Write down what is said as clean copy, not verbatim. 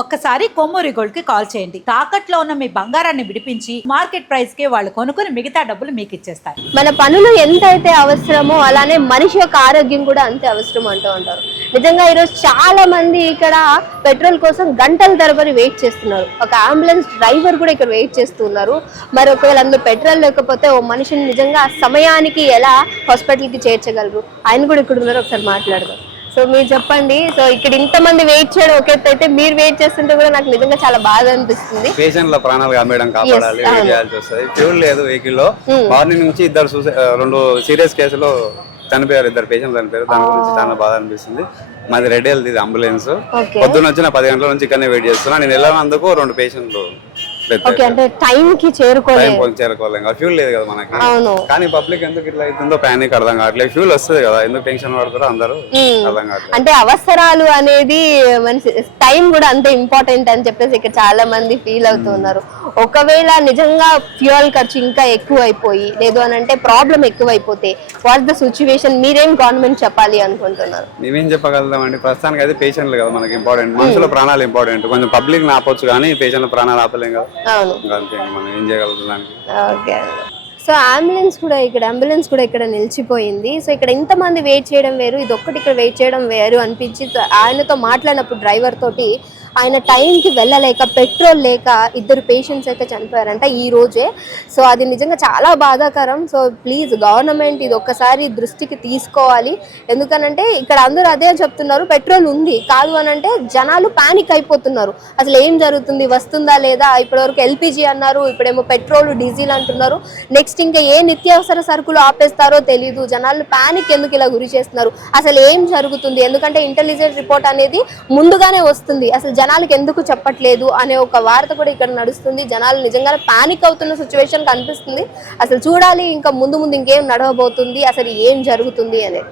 ఒక్కసారి కొమ్మూరి గోల్డ్ కి కాల్ చేయండి. తాకట్లో ఉన్న మీ బంగారాన్ని విడిపించి మార్కెట్ ప్రైస్ కి వాళ్ళు కొనుక్కుని మిగతా డబ్బులు మీకు ఇచ్చేస్తారు. మన పనులు ఎంతైతే అవసరమో అలానే మనిషి యొక్క ఆరోగ్యం కూడా అంతే అవసరం అంటూ ఉంటారు. నిజంగా ఈరోజు చాలా మంది ఇక్కడ పెట్రోల్ కోసం గంటల తరబడి వెయిట్ చేస్తున్నారు. ఒక అంబులెన్స్ డ్రైవర్ కూడా ఇక్కడ వెయిట్ చేస్తున్నారు. మరి ఒకవేళ అందులో పెట్రోల్ లేకపోతే ఓ మనిషిని నిజంగా సమయానికి ఎలా హాస్పిటల్ కి చేర్చగలరు? ఆయన కూడా ఇక్కడ ఉన్నారు, ఒకసారి మాట్లాడదాం. సో మీరు చెప్పండి. సో ఇక్కడ ఇంతమంది వెయిట్ చేయడం ఒక ఎత్తు అయితే, మీరు వెయిట్ చేస్తుంటే కూడా నాకు నిజంగా చాలా బాధ అనిపిస్తుంది. పేషెంట్ల ప్రాణాలు కాపాడడం కాపాడాలి, చేయాల్సి వస్తుంది. ఫ్యూల్ లేదు వెహికల్ లో. మార్నింగ్ నుంచి రెండు సీరియస్ కేసులు చనిపోయారు, 2 పేషెంట్లు చనిపోయారు. దాని గురించి చాలా బాధ అనిపిస్తుంది. మాది రెడ్ హెల్త్, ఇది అంబులెన్స్. పొద్దున్న వచ్చిన 10 గంటల నుంచి ఇక్కడనే వెయిట్ చేస్తున్నా. నేను వెళ్ళినందుకు 2 పేషెంట్లు టైం కి చేరుకోలేం. ఫ్యూల్ లేదు కదా మనకి. కానీ పబ్లిక్ ఎందుకు ఇట్లా అవుతుందో పానిక్ అర్థం కావట్లేదు. ఫ్యూల్ వస్తుంది కదా, ఎందుకు టెన్షన్ పడతారో అందరూ అర్థం కావట్లేదు. అంటే అవసరాలు అనేది మనిషి టైం కూడా అంతే ఇంపార్టెంట్ అని చెప్పేసి ఇక్కడ చాలా మంది ఫీల్ అవుతున్నారు. ఒకవేళ నిజంగా ఫ్యూయల్ ఖర్చు ఇంకా ఎక్కువ అయిపోయి, లేదు అని అంటే ప్రాబ్లం ఎక్కువైపోతే వాట్ ద సిచ్యువేషన్? మీరేం గవర్నమెంట్ చెప్పాలి అనుకుంటున్నారు? మేమేం చెప్పగలుగుతామండి, ప్రస్తుతానికి అయితే పేషెంట్లు కదా మనకి ఇంపార్టెంట్. మనుషుల ప్రాణాలు ఇంపార్టెంట్. కొంచెం పబ్లిక్ ఆపొచ్చు కానీ పేషెంట్ల ప్రాణాలు ఆపలేం కదా. మనం ఏం చేయగలుగుతాం? సో అంబులెన్స్ కూడా ఇక్కడ నిలిచిపోయింది. సో ఇక్కడ ఇంతమంది వెయిట్ చేయడం వేరు, ఇది ఒక్కటి ఇక్కడ వెయిట్ చేయడం వేరు అనిపించి ఆయనతో మాట్లాడినప్పుడు డ్రైవర్ తోటి, ఆయన టైంకి వెళ్ళలేక పెట్రోల్ లేక 2 పేషెంట్స్ అయితే చనిపోయారంట ఈ రోజే. సో అది నిజంగా చాలా బాధాకరం. సో ప్లీజ్ గవర్నమెంట్ ఇది ఒక్కసారి దృష్టికి తీసుకోవాలి. ఎందుకనంటే ఇక్కడ అందరూ అదే చెప్తున్నారు, పెట్రోల్ ఉంది కాదు అని అంటే జనాలు పానిక్ అయిపోతున్నారు. అసలు ఏం జరుగుతుంది, వస్తుందా లేదా? ఇప్పటివరకు ఎల్పిజి అన్నారు, ఇప్పుడేమో పెట్రోల్ డీజిల్ అంటున్నారు. నెక్స్ట్ ఇంకా ఏ నిత్యావసర సరుకులు ఆపేస్తారో తెలీదు. జనాలు పానిక్ ఎందుకు ఇలా గురి చేస్తున్నారు? అసలు ఏం జరుగుతుంది? ఎందుకంటే ఇంటెలిజెన్స్ రిపోర్ట్ అనేది ముందుగానే వస్తుంది, అసలు జనాలకు ఎందుకు చెప్పట్లేదు అనే ఒక వార్త కూడా ఇక్కడ నడుస్తుంది. జనాలు నిజంగానే పానిక్ అవుతున్న సిచ్యువేషన్ కనిపిస్తుంది. అసలు చూడాలి ఇంకా ముందు ఇంకేం నడవబోతుంది, అసలు ఏం జరుగుతుంది అనేది.